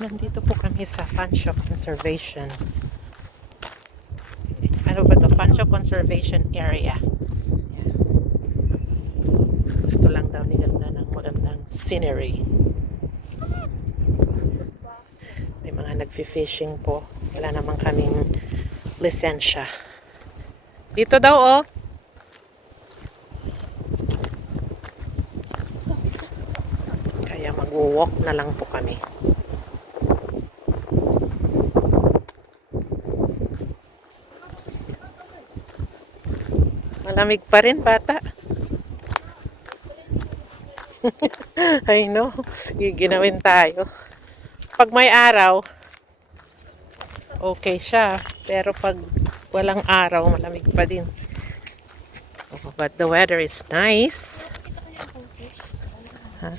Nandito po kami sa Fanshawe Conservation. Ano ba to? Fanshawe Conservation Area. Yan. Gusto lang daw ni ganda ng magandang scenery. May mga nagfi-fishing po. Wala naman kaming lisensya. Dito daw oh. Kaya mag-walk na lang po kami. Malamig pa rin, bata. I know. Giginawin tayo. Pag may araw, okay siya. Pero pag walang araw, malamig pa din. Oh, but the weather is nice. Huh?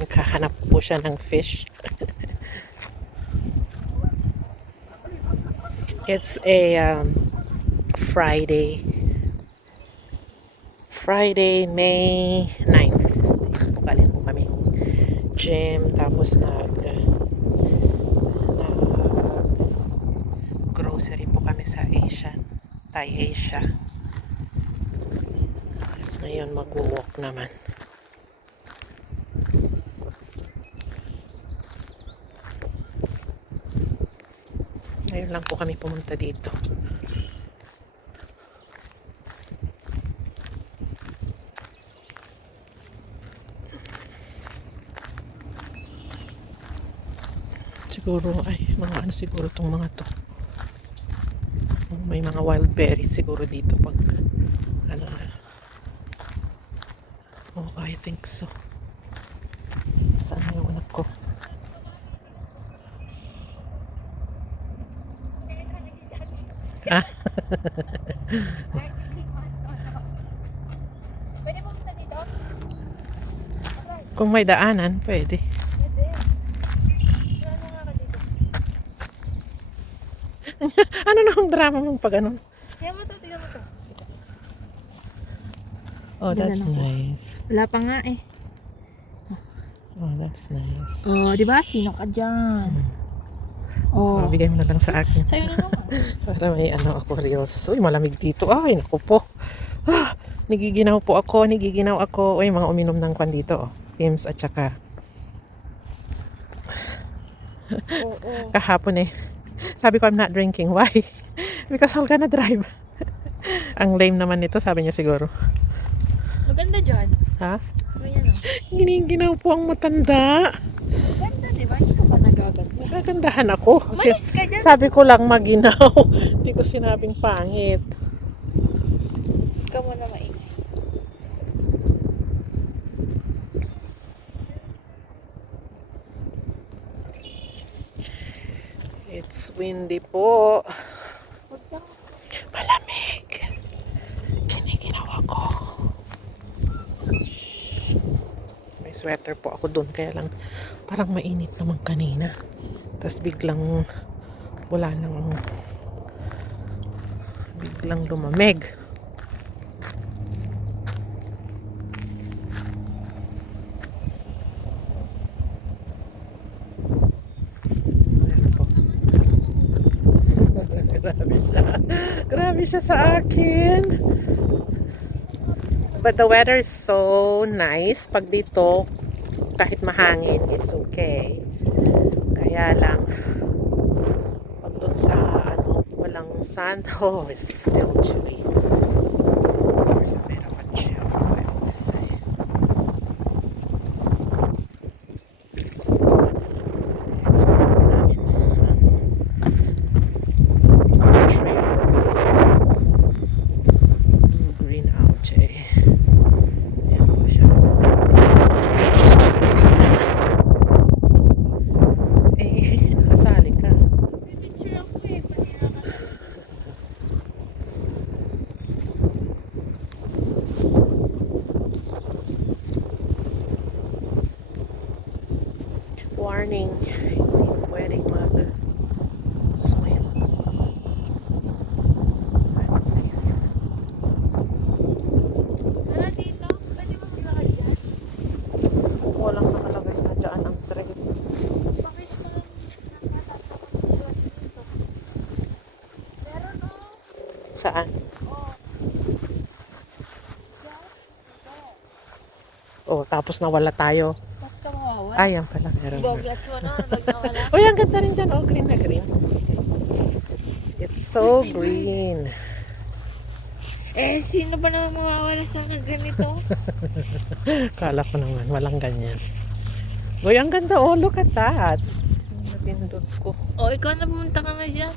Naghahanap po siya ng fish. It's a Friday, May 9th. Galing po kami gym, tapos grocery po kami sa Thai Asia. Tapos ngayon mag-walk naman. Ngayon lang po kami pumunta dito. Siguro ay mga ano siguro tong mga to. May mga wild berries siguro dito pag ano. Oh, I think so. Saan yung anak ko? Ah. Pwede pumunta dito? Kung may daanan, pwede. Pwede. Ano nga ka dito? Ano na ang drama mong pag ano? Tingnan mo to, tingnan mo to. Oh, that's Tingnan ako. nice. Wala pa nga eh. Oh, that's nice. Oh, di ba? Sino ka dyan? Oh, Oh. bigay mo na lang sa akin. Sa'yo na naman. Para may ano ako reels. Uy, malamig dito. Ay, naku po. Ah, nagiginaw ako. Uy, mga uminom ng kwan dito. Oh. Pims at saka Oo. kahapon eh. Sabi ko, I'm not drinking. Why? Because I'm gonna drive. Ang lame naman nito, sabi niya siguro. Maganda dyan. Ha? Ayan o. Giniginaw po ang matanda. Maganda, di ba? Hindi ka ba nagaganda? Nagagandahan ako. Umalis ka dyan. Sabi ko lang maginaw. Hindi ko sinabing pangit. Ikaw muna maingay. It's windy po. Huwag ka. Malamig. Giniginaw ako. May sweater po ako doon. Kaya lang parang mainit naman kanina. Tapos biglang wala nang biglang lumamig. Grabe siya. Grabe siya sa akin. But the weather is so nice. Pag dito, kahit mahangin, it's okay. Kaya lang, pag dun sa ano, walang sun, oh, it's still chilly. There's a bit of a chill, I always say. Explore namin ang trail. Green algae. Ayan po siya. Eh, nakasali ka. Picture ako eh. Panira ka. Warning, hindi pwedeng mag-swim. Unsafe. Tara dito. Pwede mo maglakad dyan. Walang nakalagay na dyan ang trek. Saan? Oh, tapos nawala tayo. Ba't ka mawawala? Ay, yan pala. Meron. Bogats mo naman, pag nawala. Uy, ang ganda rin dyan. Oh, green na green. It's so green. Eh, sino ba naman mawawala sa ganito? Kala ko naman, walang ganyan. Uy, ang ganda. Oh, look at that. Napindot ko. O, ikaw na pumunta ka na dyan.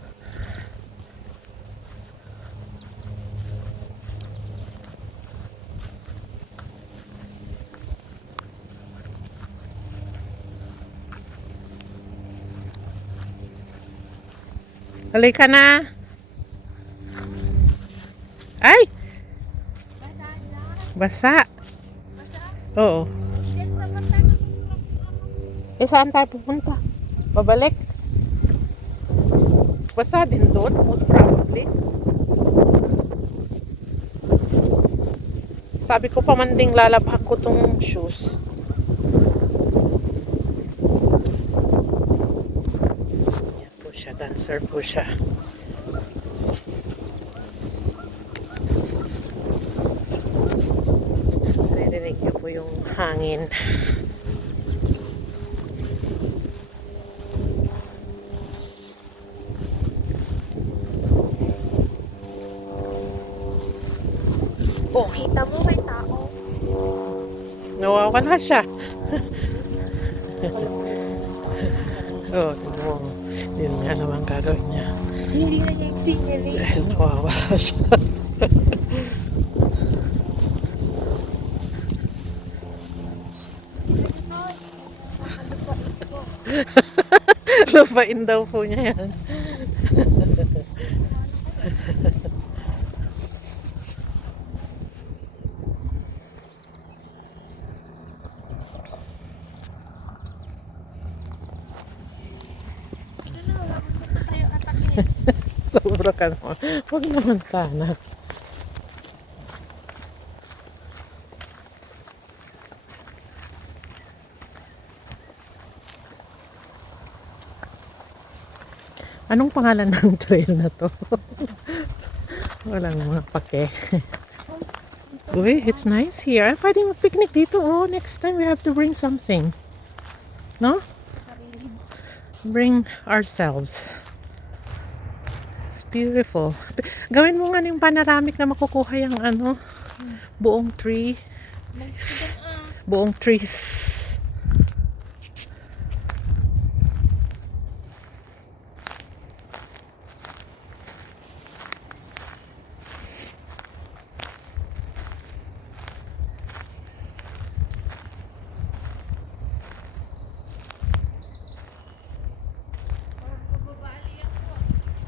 Halika na. Ay! Basa. Oo. Eh, saan tayo pupunta? Babalik? Basa din doon, most probably. Sabi ko pamanding lalabhak ko tong shoes. Yan po siya, dancer po siya. Narinig niyo po yung hangin. O, kita mo may tao. Nawawala siya. Oh, no. Yun nga naman gagawin niya. Hindi na niya yung signaling. Dahil nawawala siya. Lupain daw po niya yan. Sobra ka naman. Huwag naman sana. Anong pangalan ng trail na to? Walang mga pake. Uy, it's nice here. I'm finding a picnic dito. Oh, next time we have to bring something. No? Bring ourselves. It's beautiful. Gawin mo nga yung panoramic na makukuha yung ano, buong tree. Malis ko dun, Buong trees.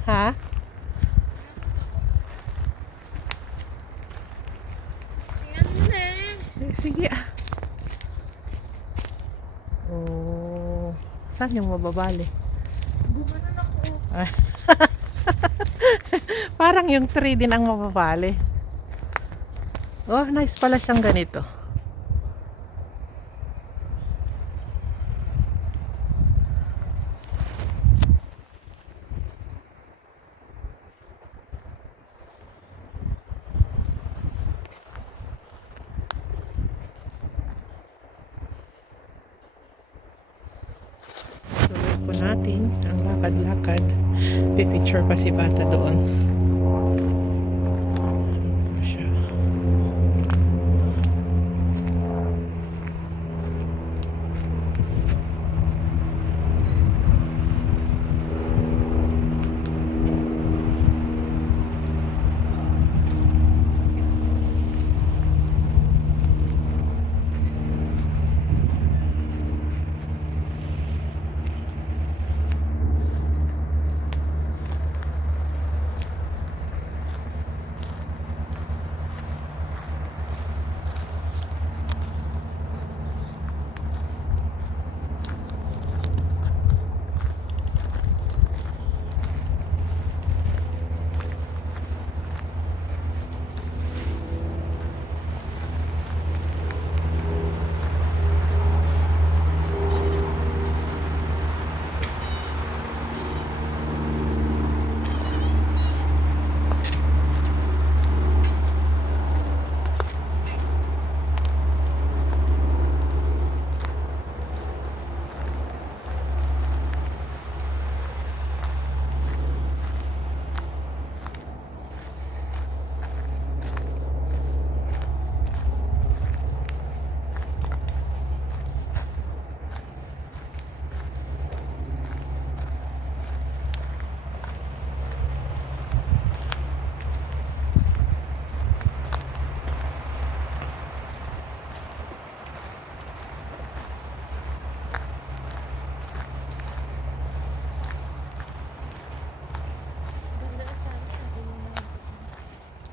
Ha? Tingnan mo na. Sige. Oh, saan yung mababali? Gumanon ako. Parang yung tree din ang mababali. Oh, nice pala siyang ganito. Tuloy po natin ang lakad-lakad. Pipicture pa si Bata doon. Ano po siya?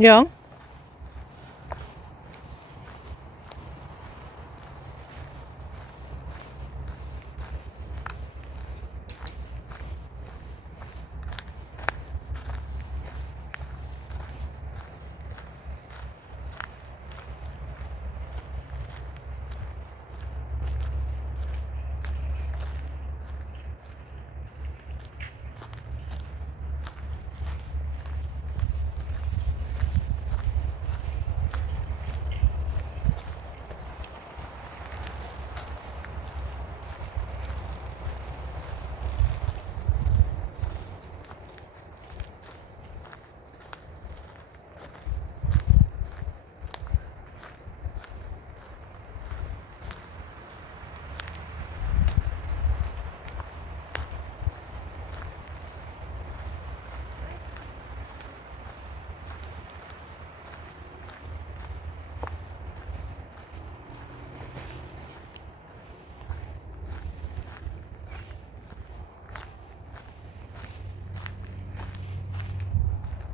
Yung?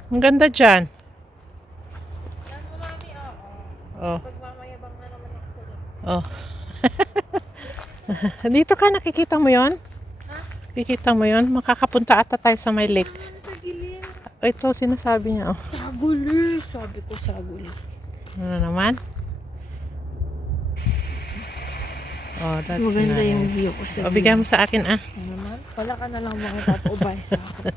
Ang ganda dyan. Yan mo, mami, oo. Oh. Pagmamayabang na naman ako sa'yo. Oh. Dito ka, nakikita mo yon? Ha? Nakikita mo yon? Makakapunta ata tayo sa may lake. Sa gilid. Ito, sinasabi niya. Oh. Saguli. Sabi ko saguli. Ano naman? Oh, that's Maganda nice. yung view ko sa O, bigyan mo sa akin, ah. Ano naman? Wala ka na lang mga papaubay sa akin.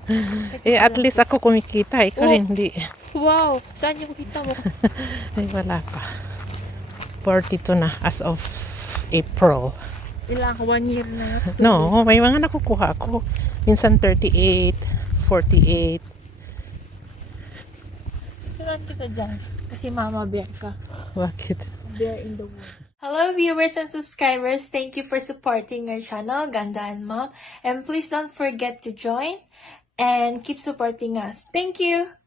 Eh, at least ako kumikita. Ikaw Oh. hindi. Wow! Saan yung kita mo? Ay, wala pa. 42 na as of April. Ilang 1 year na. No, may mga nakukuha ako. Minsan 38, 48. Turuan kita dyan. Kasi mama bear ka. Bakit? Bear in the woods. Hello viewers and subscribers. Thank you for supporting our channel, Ganda and Mom. And please don't forget to join and keep supporting us. Thank you!